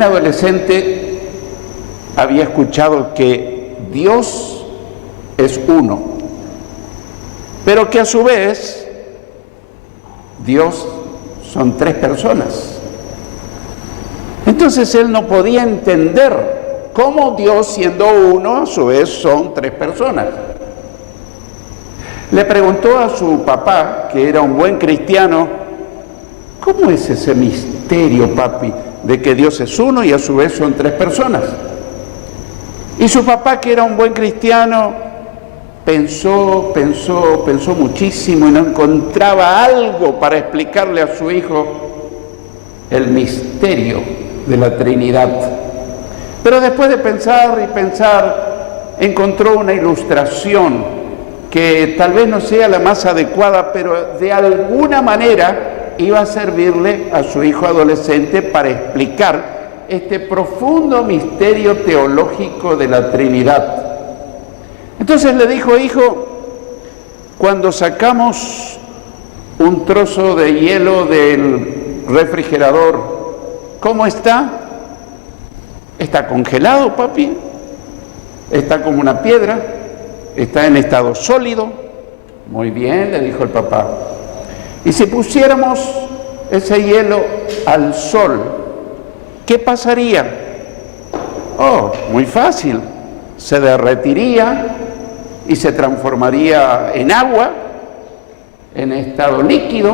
Un adolescente había escuchado que Dios es uno, pero que a su vez Dios son tres personas. Entonces él no podía entender cómo Dios, siendo uno, a su vez son tres personas. Le preguntó a su papá, que era un buen cristiano, ¿cómo es ese misterio, papi, de que Dios es uno y a su vez son tres personas? Y su papá, que era un buen cristiano, pensó muchísimo y no encontraba algo para explicarle a su hijo el misterio de la Trinidad. Pero después de pensar y pensar, encontró una ilustración que tal vez no sea la más adecuada, pero de alguna manera iba a servirle a su hijo adolescente para explicar este profundo misterio teológico de la Trinidad. Entonces le dijo: hijo, cuando sacamos un trozo de hielo del refrigerador, ¿cómo está? ¿Está congelado, papi? ¿Está como una piedra? ¿Está en estado sólido? Muy bien, le dijo el papá. Y si pusiéramos ese hielo al sol, ¿qué pasaría? Oh, muy fácil. Se derretiría y se transformaría en agua, en estado líquido.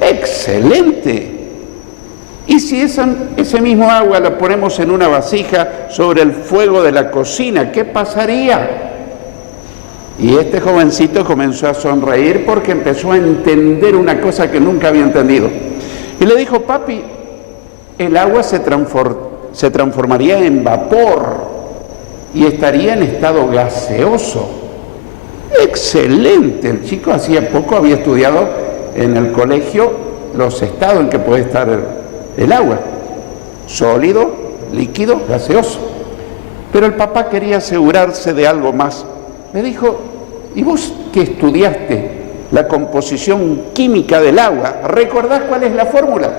¡Excelente! Y si ese mismo agua la ponemos en una vasija sobre el fuego de la cocina, ¿qué pasaría? Y este jovencito comenzó a sonreír porque empezó a entender una cosa que nunca había entendido. Y le dijo: papi, el agua se transformaría en vapor y estaría en estado gaseoso. ¡Excelente! El chico hacía poco había estudiado en el colegio los estados en que puede estar el agua: sólido, líquido, gaseoso. Pero el papá quería asegurarse de algo más. Le dijo: ¿y vos que estudiaste la composición química del agua, recordás cuál es la fórmula?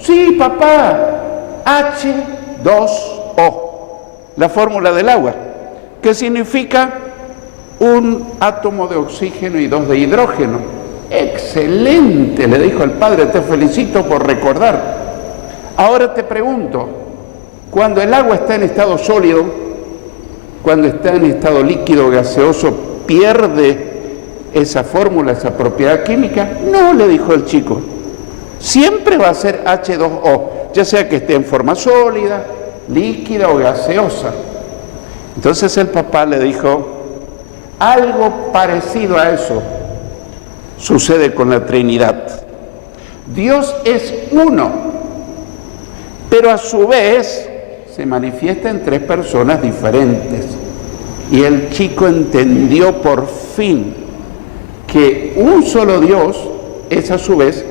Sí, papá, H2O, la fórmula del agua, que significa un átomo de oxígeno y dos de hidrógeno. Excelente, le dijo el padre, te felicito por recordar. Ahora te pregunto, cuando el agua está en estado sólido, cuando está en estado líquido gaseoso, ¿pierde esa fórmula, esa propiedad química? No, le dijo el chico. Siempre va a ser H2O, ya sea que esté en forma sólida, líquida o gaseosa. Entonces el papá le dijo: algo parecido a eso sucede con la Trinidad. Dios es uno, pero a su vez se manifiesta en tres personas diferentes. Y el chico entendió por fin que un solo Dios es a su vez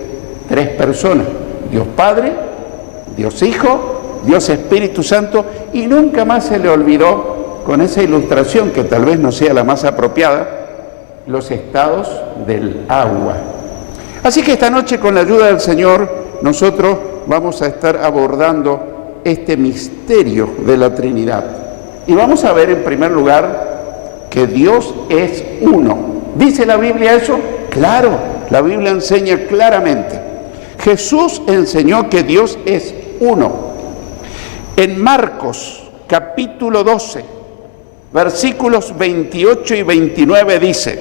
tres personas: Dios Padre, Dios Hijo, Dios Espíritu Santo. Y nunca más se le olvidó, con esa ilustración que tal vez no sea la más apropiada, los estados del agua. Así que esta noche, con la ayuda del Señor, nosotros vamos a estar abordando este misterio de la Trinidad. Y vamos a ver en primer lugar que Dios es uno. ¿Dice la Biblia eso? Claro, la Biblia enseña claramente. Jesús enseñó que Dios es uno. En Marcos, capítulo 12, versículos 28 y 29 dice: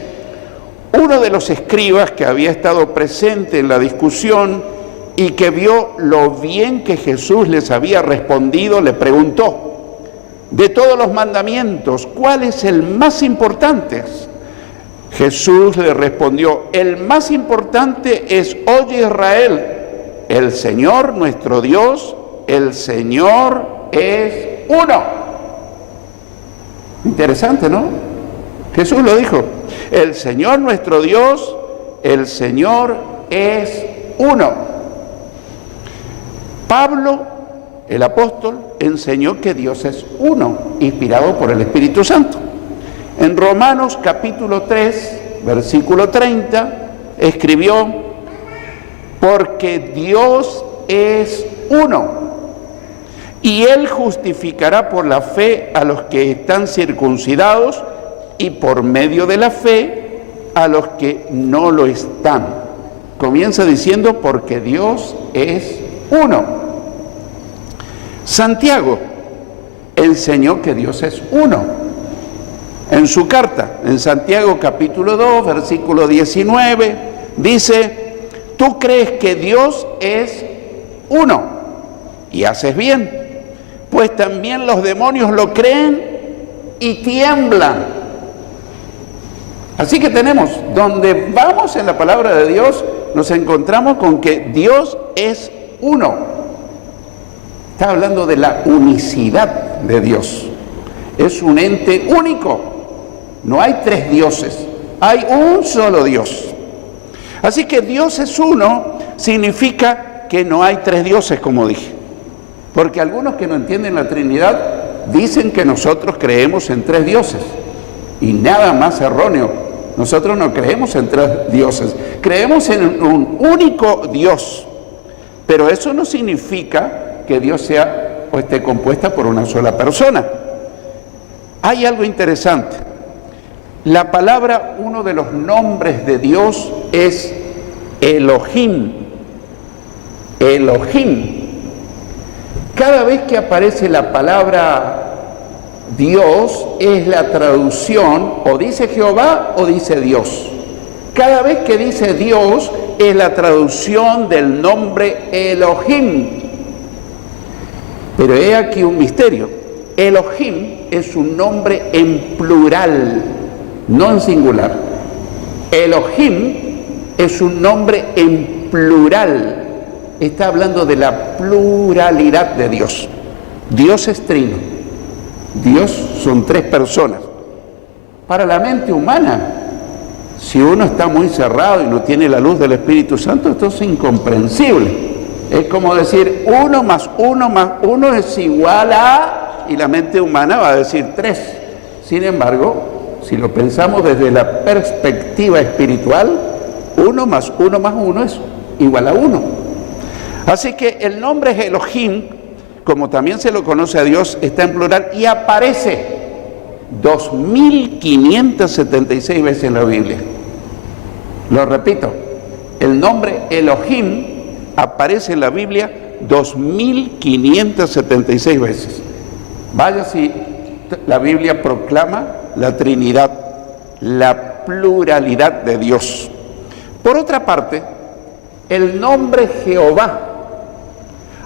uno de los escribas que había estado presente en la discusión y que vio lo bien que Jesús les había respondido, le preguntó: de todos los mandamientos, ¿cuál es el más importante? Jesús le respondió: el más importante es: oye Israel, el Señor nuestro Dios, el Señor es uno. Interesante, ¿no? Jesús lo dijo: el Señor nuestro Dios, el Señor es uno. Pablo, el apóstol, enseñó que Dios es uno, inspirado por el Espíritu Santo. En Romanos capítulo 3, versículo 30, escribió: porque Dios es uno. Y Él justificará por la fe a los que están circuncidados y por medio de la fe a los que no lo están. Comienza diciendo, porque Dios es uno. Santiago enseñó que Dios es uno. En su carta, en Santiago capítulo 2, versículo 19, dice, tú crees que Dios es uno y haces bien, pues también los demonios lo creen y tiemblan. Así que tenemos, donde vamos en la palabra de Dios, nos encontramos con que Dios es uno. Está hablando de la unicidad de Dios. Es un ente único. No hay tres dioses, hay un solo Dios. Así que Dios es uno significa que no hay tres dioses, como dije. Porque algunos que no entienden la Trinidad dicen que nosotros creemos en tres dioses. Y nada más erróneo. Nosotros no creemos en tres dioses. Creemos en un único Dios. Pero eso no significa que Dios sea o esté compuesta por una sola persona. Hay algo interesante. La palabra, uno de los nombres de Dios es Elohim. Elohim. Cada vez que aparece la palabra Dios es la traducción, o dice Jehová o dice Dios. Cada vez que dice Dios es la traducción del nombre Elohim. Pero he aquí un misterio. Elohim es un nombre en plural, no en singular. Elohim es un nombre en plural. Está hablando de la pluralidad de Dios. Dios es trino. Dios son tres personas. Para la mente humana, si uno está muy cerrado y no tiene la luz del Espíritu Santo, esto es incomprensible. Es como decir 1 más 1 más 1 es igual a, y la mente humana va a decir 3. Sin embargo, si lo pensamos desde la perspectiva espiritual, 1 más 1 más 1 es igual a 1. Así que el nombre Elohim, como también se lo conoce a Dios, está en plural y aparece 2576 veces en la Biblia. Lo repito, el nombre Elohim aparece en la Biblia 2576 veces. Vaya si la Biblia proclama la Trinidad, la pluralidad de Dios. Por otra parte, el nombre Jehová,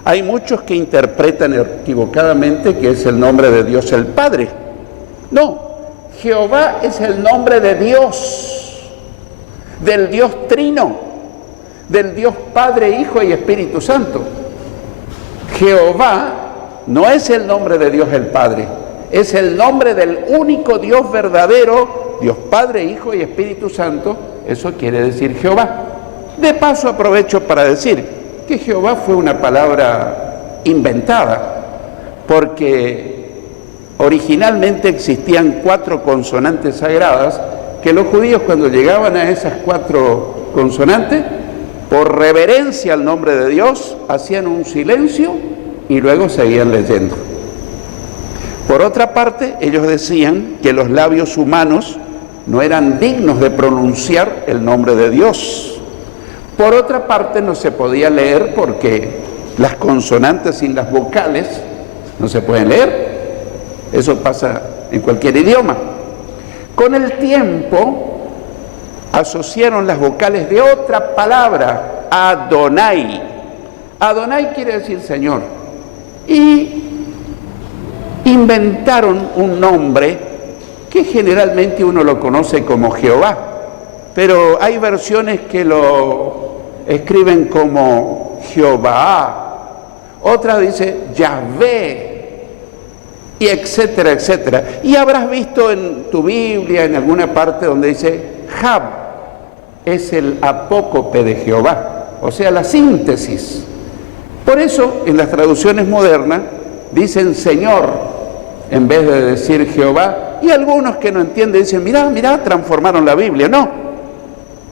hay muchos que interpretan equivocadamente que es el nombre de Dios el Padre. No, Jehová es el nombre de Dios, del Dios Trino, del Dios Padre, Hijo y Espíritu Santo. Jehová no es el nombre de Dios el Padre, es el nombre del único Dios verdadero, Dios Padre, Hijo y Espíritu Santo. Eso quiere decir Jehová. De paso aprovecho para decir que Jehová fue una palabra inventada, porque originalmente existían 4 consonantes sagradas que los judíos, cuando llegaban a esas 4 consonantes, por reverencia al nombre de Dios, hacían un silencio y luego seguían leyendo. Por otra parte, ellos decían que los labios humanos no eran dignos de pronunciar el nombre de Dios. Por otra parte, no se podía leer porque las consonantes sin las vocales no se pueden leer. Eso pasa en cualquier idioma. Con el tiempo, asociaron las vocales de otra palabra, Adonai. Adonai quiere decir Señor. Y inventaron un nombre que generalmente uno lo conoce como Jehová. Pero hay versiones que lo escriben como Jehová, otra dice Yahvé, y etcétera, etcétera. Y habrás visto en tu Biblia, en alguna parte donde dice Jab, es el apócope de Jehová, o sea, la síntesis. Por eso, en las traducciones modernas, dicen Señor, en vez de decir Jehová, y algunos que no entienden dicen, mirá, transformaron la Biblia. No,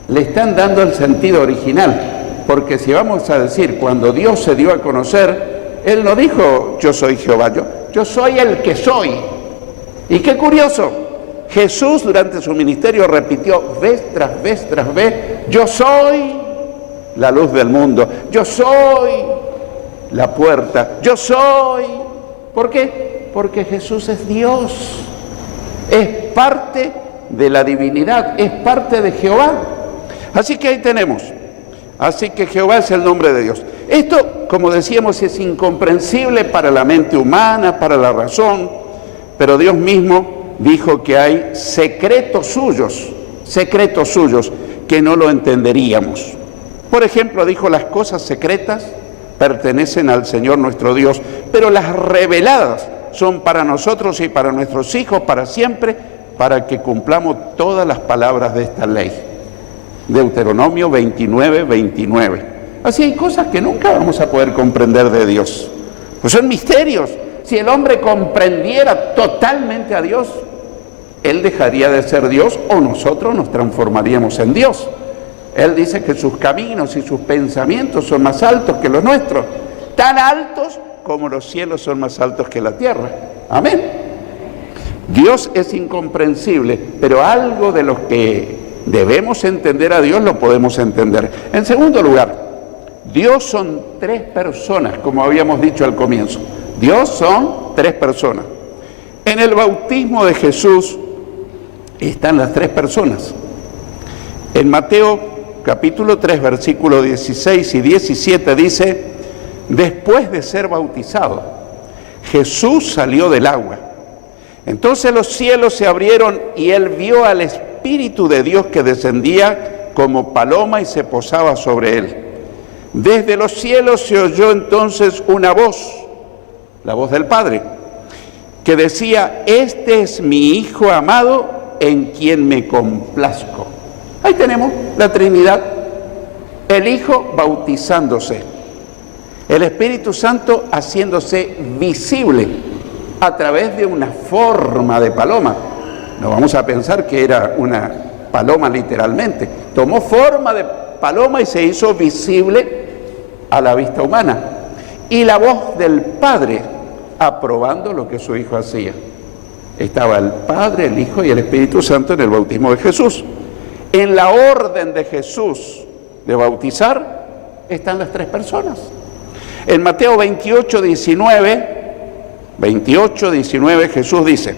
le están dando el sentido original, porque si vamos a decir cuando Dios se dio a conocer, Él no dijo, yo soy Jehová, yo soy el que soy. Y qué curioso, Jesús durante su ministerio repitió vez tras vez tras vez, yo soy la luz del mundo, yo soy la puerta, yo soy. ¿Por qué? Porque Jesús es Dios, es parte de la divinidad, es parte de Jehová. Así que ahí tenemos, así que Jehová es el nombre de Dios. Esto, como decíamos, es incomprensible para la mente humana, para la razón, pero Dios mismo dijo que hay secretos suyos que no lo entenderíamos. Por ejemplo, dijo, las cosas secretas pertenecen al Señor nuestro Dios, pero las reveladas son para nosotros y para nuestros hijos para siempre, para que cumplamos todas las palabras de esta ley. Deuteronomio 29, 29. Así hay cosas que nunca vamos a poder comprender de Dios. Pues son misterios. Si el hombre comprendiera totalmente a Dios, él dejaría de ser Dios o nosotros nos transformaríamos en Dios. Él dice que sus caminos y sus pensamientos son más altos que los nuestros, tan altos como los cielos son más altos que la tierra. Amén. Dios es incomprensible, pero algo de lo que debemos entender a Dios lo podemos entender. En segundo lugar, Dios son tres personas, como habíamos dicho al comienzo. Dios son tres personas. En el bautismo de Jesús están las tres personas. En Mateo capítulo 3, versículos 16 y 17 dice, después de ser bautizado, Jesús salió del agua. Entonces los cielos se abrieron y él vio al Espíritu de Dios que descendía como paloma y se posaba sobre él. Desde los cielos se oyó entonces una voz, la voz del Padre, que decía, este es mi Hijo amado en quien me complazco. Ahí tenemos la Trinidad, el Hijo bautizándose, el Espíritu Santo haciéndose visible a través de una forma de paloma. No vamos a pensar que era una paloma literalmente, tomó forma de paloma y se hizo visible a la vista humana. Y la voz del Padre aprobando lo que su Hijo hacía. Estaba el Padre, el Hijo y el Espíritu Santo en el bautismo de Jesús. En la orden de Jesús de bautizar están las tres personas. En Mateo 28, 19, Jesús dice,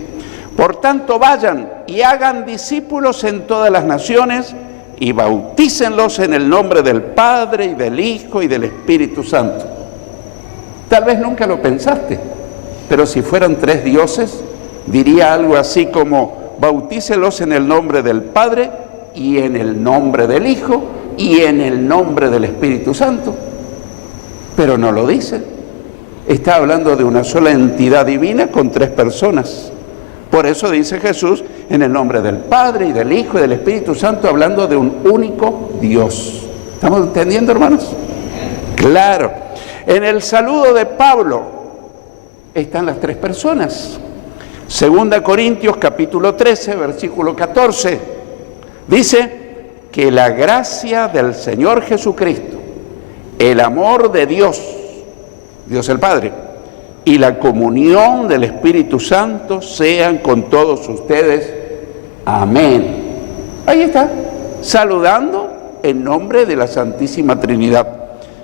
por tanto vayan y hagan discípulos en todas las naciones y bautícenlos en el nombre del Padre y del Hijo y del Espíritu Santo. Tal vez nunca lo pensaste, pero si fueran tres dioses, diría algo así como, bautícenlos en el nombre del Padre y en el nombre del Hijo y en el nombre del Espíritu Santo. Pero no lo dice. Está hablando de una sola entidad divina con tres personas. Por eso dice Jesús, en el nombre del Padre y del Hijo y del Espíritu Santo, hablando de un único Dios. ¿Estamos entendiendo, hermanos? Claro. En el saludo de Pablo están las tres personas. Segunda Corintios capítulo 13, versículo 14. Dice que la gracia del Señor Jesucristo, el amor de Dios, Dios el Padre, y la comunión del Espíritu Santo sean con todos ustedes. Amén. Ahí está, saludando en nombre de la Santísima Trinidad.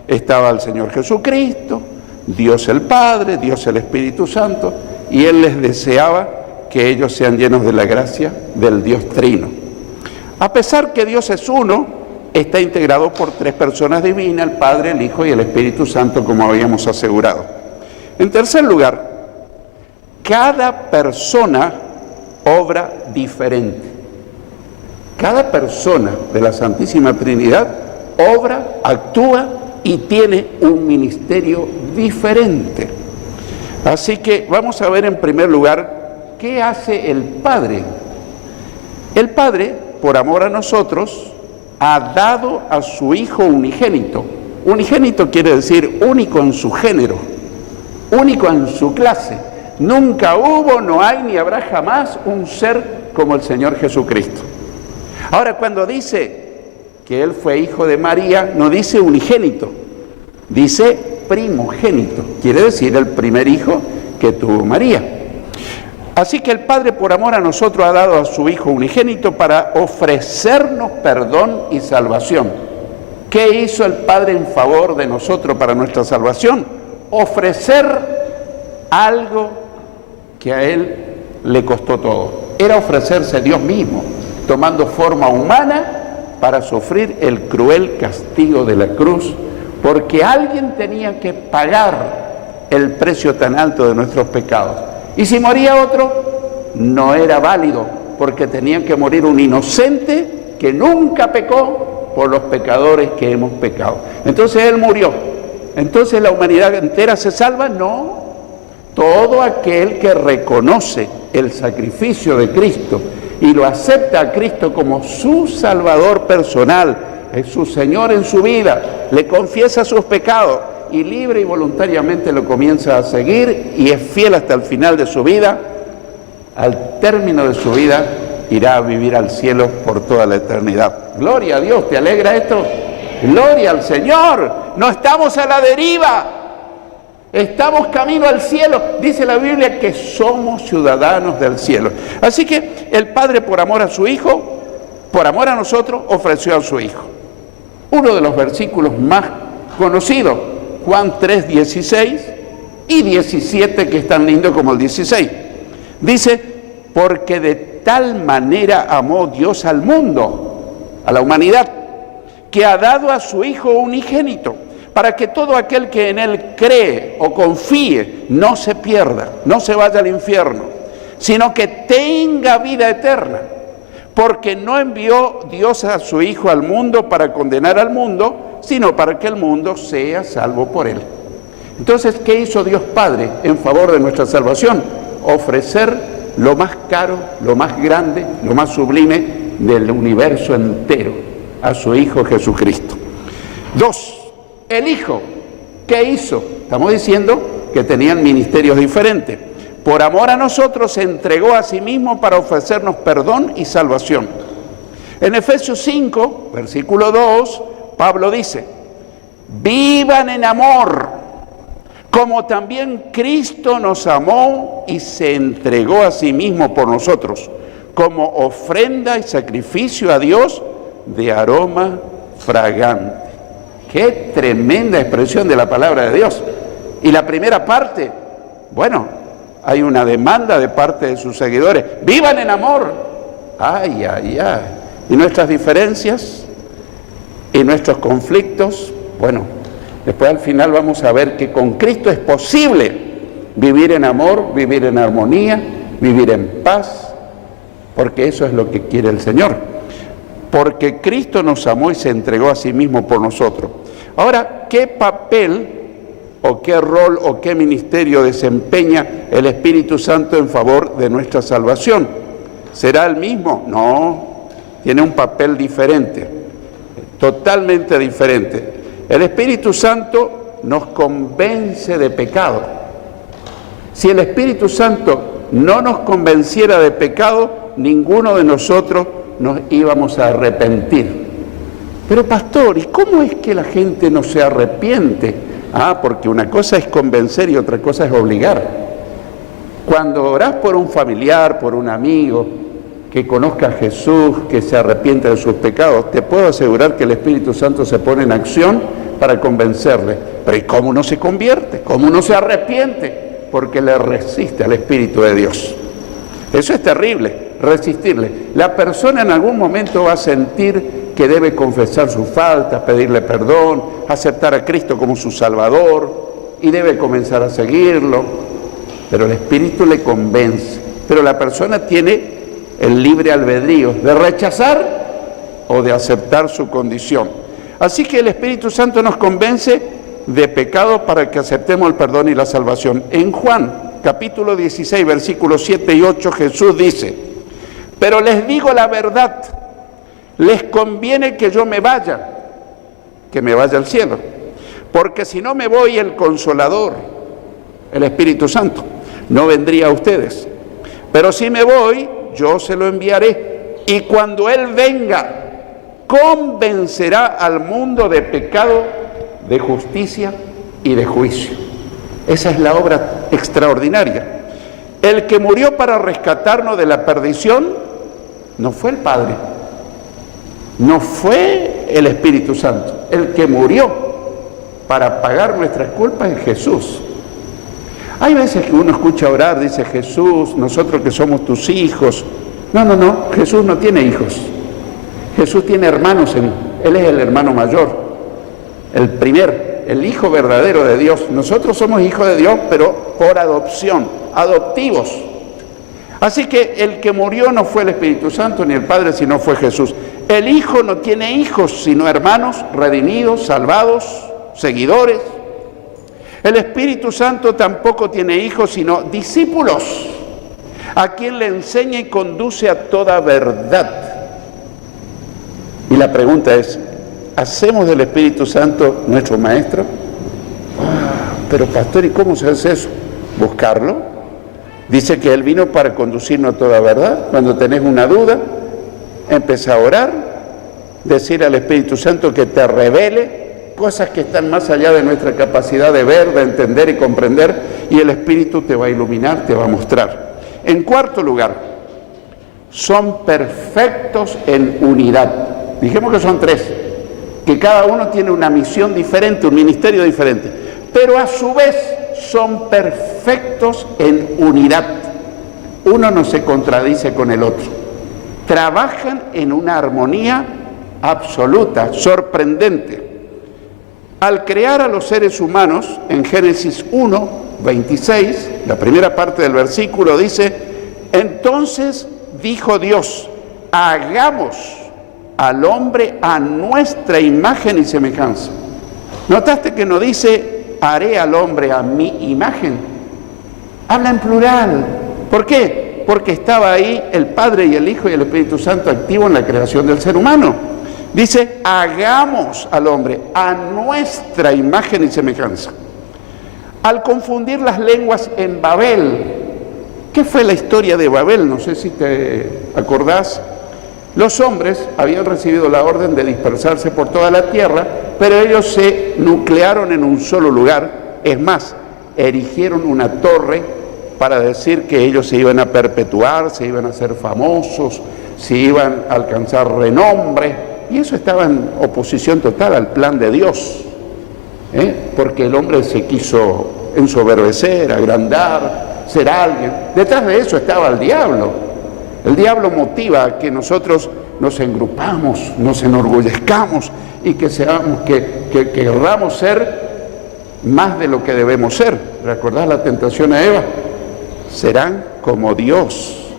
Estaba el Señor Jesucristo, Dios el Padre, Dios el Espíritu Santo, y Él les deseaba que ellos sean llenos de la gracia del Dios Trino. A pesar que Dios es uno, está integrado por tres personas divinas, el Padre, el Hijo y el Espíritu Santo, como habíamos asegurado. En tercer lugar, cada persona obra diferente. Cada persona de la Santísima Trinidad obra, actúa y tiene un ministerio diferente. Así que vamos a ver en primer lugar qué hace el Padre. El Padre, por amor a nosotros, ha dado a su Hijo unigénito. Unigénito quiere decir único en su género, único en su clase. Nunca hubo, no hay ni habrá jamás un ser como el Señor Jesucristo. Ahora, cuando dice que Él fue hijo de María, no dice unigénito, dice primogénito, quiere decir el primer hijo que tuvo María. Así que el Padre, por amor a nosotros, ha dado a su Hijo unigénito para ofrecernos perdón y salvación. ¿Qué hizo el Padre en favor de nosotros para nuestra salvación? Ofrecer algo que a Él le costó todo. Era ofrecerse Dios mismo, tomando forma humana para sufrir el cruel castigo de la cruz, porque alguien tenía que pagar el precio tan alto de nuestros pecados. Y si moría otro, no era válido, porque tenía que morir un inocente que nunca pecó por los pecadores que hemos pecado. Entonces Él murió. ¿Entonces la humanidad entera se salva? No. Todo aquel que reconoce el sacrificio de Cristo y lo acepta a Cristo como su Salvador personal, es su Señor en su vida, le confiesa sus pecados y libre y voluntariamente lo comienza a seguir y es fiel hasta el final de su vida, al término de su vida irá a vivir al cielo por toda la eternidad. Gloria a Dios, ¿te alegra esto? Gloria al Señor, no estamos a la deriva, estamos camino al cielo. Dice la Biblia que somos ciudadanos del cielo. Así que el Padre, por amor a su Hijo, por amor a nosotros, ofreció a su Hijo. Uno de los versículos más conocidos, Juan 3, 16 y 17, que es tan lindo como el 16. Dice, porque de tal manera amó Dios al mundo, a la humanidad, que ha dado a su Hijo unigénito, para que todo aquel que en Él cree o confíe no se pierda, no se vaya al infierno, sino que tenga vida eterna. Porque no envió Dios a su Hijo al mundo para condenar al mundo, sino para que el mundo sea salvo por Él. Entonces, ¿qué hizo Dios Padre en favor de nuestra salvación? Ofrecer lo más caro, lo más grande, lo más sublime del universo entero, a su Hijo Jesucristo. 2. El Hijo, ¿qué hizo? Estamos diciendo que tenían ministerios diferentes. Por amor a nosotros se entregó a sí mismo para ofrecernos perdón y salvación. En Efesios 5, versículo 2, Pablo dice, vivan en amor, como también Cristo nos amó y se entregó a sí mismo por nosotros, como ofrenda y sacrificio a Dios de aroma fragante. Qué tremenda expresión de la palabra de Dios. Y la primera parte, bueno, hay una demanda de parte de sus seguidores. ¡Vivan en amor! ¡Ay, ay, ay! Y nuestras diferencias y nuestros conflictos, bueno, después al final vamos a ver que con Cristo es posible vivir en amor, vivir en armonía, vivir en paz, porque eso es lo que quiere el Señor. Porque Cristo nos amó y se entregó a sí mismo por nosotros. Ahora, ¿qué papel o qué rol o qué ministerio desempeña el Espíritu Santo en favor de nuestra salvación? ¿Será el mismo? No, tiene un papel diferente, totalmente diferente. El Espíritu Santo nos convence de pecado. Si el Espíritu Santo no nos convenciera de pecado, ninguno de nosotros nos íbamos a arrepentir. Pero pastor, ¿y cómo es que la gente no se arrepiente? Porque una cosa es convencer y otra cosa es obligar. Cuando orás por un familiar, por un amigo que conozca a Jesús, que se arrepiente de sus pecados, te puedo asegurar que el Espíritu Santo se pone en acción para convencerle. Pero ¿y cómo no se convierte? ¿Cómo no se arrepiente? Porque le resiste al Espíritu de Dios. Eso es terrible, resistirle. La persona en algún momento va a sentir que debe confesar sus faltas, pedirle perdón, aceptar a Cristo como su Salvador y debe comenzar a seguirlo, pero el Espíritu le convence. Pero la persona tiene el libre albedrío de rechazar o de aceptar su condición. Así que el Espíritu Santo nos convence de pecado para que aceptemos el perdón y la salvación. En Juan, capítulo 16, versículos 7 y 8, Jesús dice, pero les digo la verdad, les conviene que yo me vaya al cielo, porque si no me voy, el Consolador, el Espíritu Santo, no vendría a ustedes. Pero si me voy, yo se lo enviaré, y cuando Él venga, convencerá al mundo de pecado, de justicia y de juicio. Esa es la obra extraordinaria. El que murió para rescatarnos de la perdición no fue el Padre, no fue el Espíritu Santo. El que murió para pagar nuestras culpas es Jesús. Hay veces que uno escucha orar, dice Jesús, nosotros que somos tus hijos. No, Jesús no tiene hijos. Jesús tiene hermanos, Él es el hermano mayor, el hijo verdadero de Dios. Nosotros somos hijos de Dios, pero por adopción, adoptivos. Así que el que murió no fue el Espíritu Santo ni el Padre, sino fue Jesús. El Hijo no tiene hijos, sino hermanos redimidos, salvados, seguidores. El Espíritu Santo tampoco tiene hijos, sino discípulos, a quien le enseña y conduce a toda verdad. Y la pregunta es, ¿hacemos del Espíritu Santo nuestro maestro? Pero pastor, ¿y cómo se hace eso? Buscarlo. Dice que Él vino para conducirnos a toda verdad. Cuando tenés una duda, empezá a orar, decir al Espíritu Santo que te revele cosas que están más allá de nuestra capacidad de ver, de entender y comprender, y el Espíritu te va a iluminar, te va a mostrar. En cuarto lugar, son perfectos en unidad. Dijimos que son tres, que cada uno tiene una misión diferente, un ministerio diferente, pero a su vez son perfectos en unidad. Uno no se contradice con el otro. Trabajan en una armonía absoluta, sorprendente. Al crear a los seres humanos, en Génesis 1, 26, la primera parte del versículo dice, entonces dijo Dios, hagamos al hombre a nuestra imagen y semejanza. ¿Notaste que no dice, haré al hombre a mi imagen? Habla en plural. ¿Por qué? Porque estaba ahí el Padre y el Hijo y el Espíritu Santo activos en la creación del ser humano. Dice, hagamos al hombre a nuestra imagen y semejanza. Al confundir las lenguas en Babel, ¿qué fue la historia de Babel? No sé si te acordás. Los hombres habían recibido la orden de dispersarse por toda la tierra, pero ellos se nuclearon en un solo lugar. Es más, erigieron una torre para decir que ellos se iban a perpetuar, se iban a hacer famosos, se iban a alcanzar renombre. Y eso estaba en oposición total al plan de Dios, porque el hombre se quiso ensoberbecer, agrandar, ser alguien. Detrás de eso estaba el diablo. El diablo motiva a que nosotros nos engrupamos, nos enorgullezcamos y que querramos ser más de lo que debemos ser. ¿Recordás la tentación a Eva? Serán como Dios.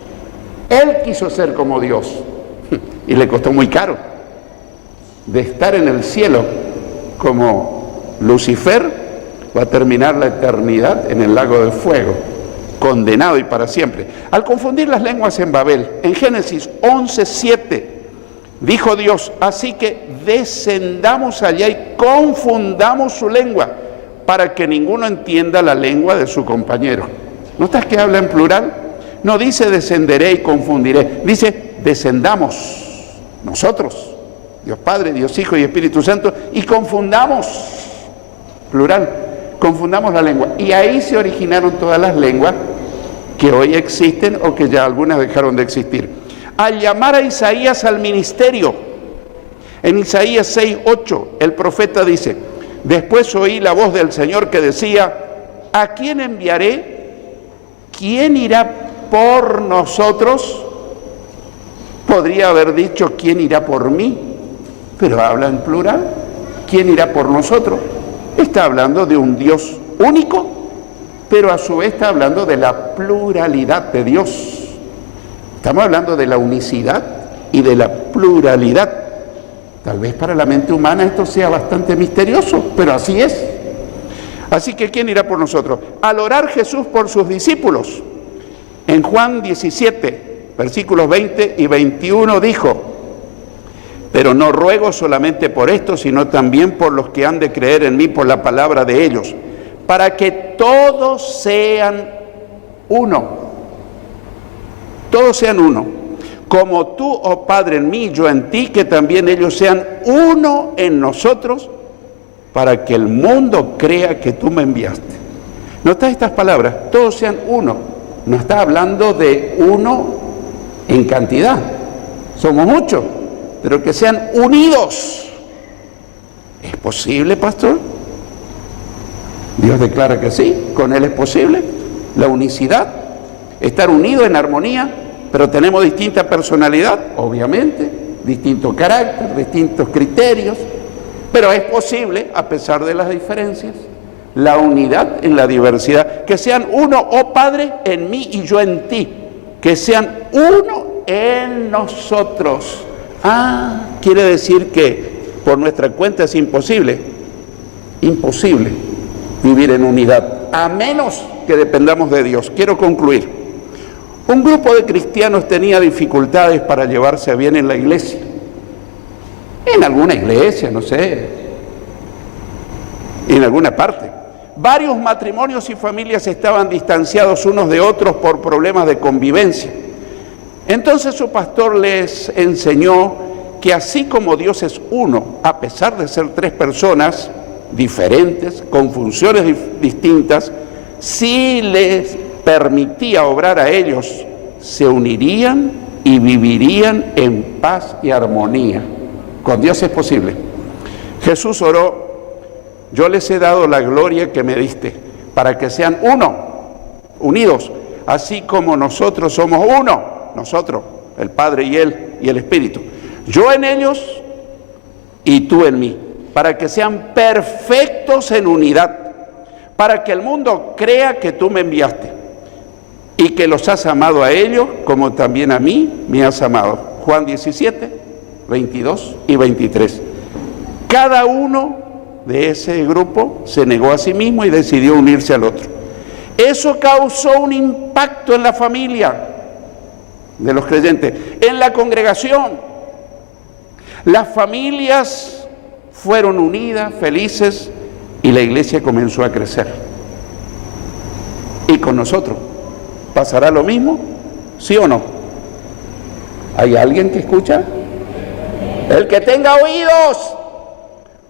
Él quiso ser como Dios y le costó muy caro. De estar en el cielo como Lucifer, va a terminar la eternidad en el lago de fuego, condenado y para siempre. Al confundir las lenguas en Babel, en Génesis 11:7, dijo Dios, así que descendamos allá y confundamos su lengua, para que ninguno entienda la lengua de su compañero. ¿Notas que habla en plural? No dice descenderé y confundiré, dice descendamos nosotros. Dios Padre, Dios Hijo y Espíritu Santo, y confundamos, plural, confundamos la lengua. Y ahí se originaron todas las lenguas que hoy existen o que ya algunas dejaron de existir. Al llamar a Isaías al ministerio, en Isaías 6:8, el profeta dice, después oí la voz del Señor que decía, ¿a quién enviaré? ¿Quién irá por nosotros? Podría haber dicho, ¿quién irá por mí? Pero habla en plural. ¿Quién irá por nosotros? Está hablando de un Dios único, pero a su vez está hablando de la pluralidad de Dios. Estamos hablando de la unicidad y de la pluralidad. Tal vez para la mente humana esto sea bastante misterioso, pero así es. Así que ¿quién irá por nosotros? Al orar Jesús por sus discípulos, en Juan 17, versículos 20 y 21 dijo, pero no ruego solamente por esto, sino también por los que han de creer en mí por la palabra de ellos, para que todos sean uno. Todos sean uno. Como tú, oh Padre, en mí, yo en ti, que también ellos sean uno en nosotros, para que el mundo crea que tú me enviaste. Nota estas palabras, todos sean uno. No está hablando de uno en cantidad, somos muchos, pero que sean unidos. ¿Es posible, pastor? Dios declara que sí, con Él es posible. La unicidad, estar unidos en armonía, pero tenemos distinta personalidad, obviamente, distinto carácter, distintos criterios, pero es posible, a pesar de las diferencias, la unidad en la diversidad. Que sean uno, oh Padre, en mí y yo en ti. Que sean uno en nosotros. Quiere decir que por nuestra cuenta es imposible vivir en unidad, a menos que dependamos de Dios. Quiero concluir. Un grupo de cristianos tenía dificultades para llevarse bien en la iglesia. En alguna iglesia, no sé, en alguna parte. Varios matrimonios y familias estaban distanciados unos de otros por problemas de convivencia. Entonces su pastor les enseñó que así como Dios es uno, a pesar de ser tres personas diferentes, con funciones distintas, si les permitía obrar a ellos, se unirían y vivirían en paz y armonía. Con Dios es posible. Jesús oró: yo les he dado la gloria que me diste, para que sean uno, unidos, así como nosotros somos uno, nosotros, el Padre y Él y el Espíritu. Yo en ellos y tú en mí, para que sean perfectos en unidad, para que el mundo crea que tú me enviaste y que los has amado a ellos como también a mí me has amado. Juan 17, 22 y 23. Cada uno de ese grupo se negó a sí mismo y decidió unirse al otro. Eso causó un impacto en la familia de los creyentes, en la congregación. Las familias fueron unidas, felices, y la iglesia comenzó a crecer. ¿Y con nosotros pasará lo mismo? ¿Sí o no? ¿Hay alguien que escucha? El que tenga oídos,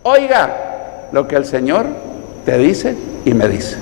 oiga lo que el Señor te dice y me dice.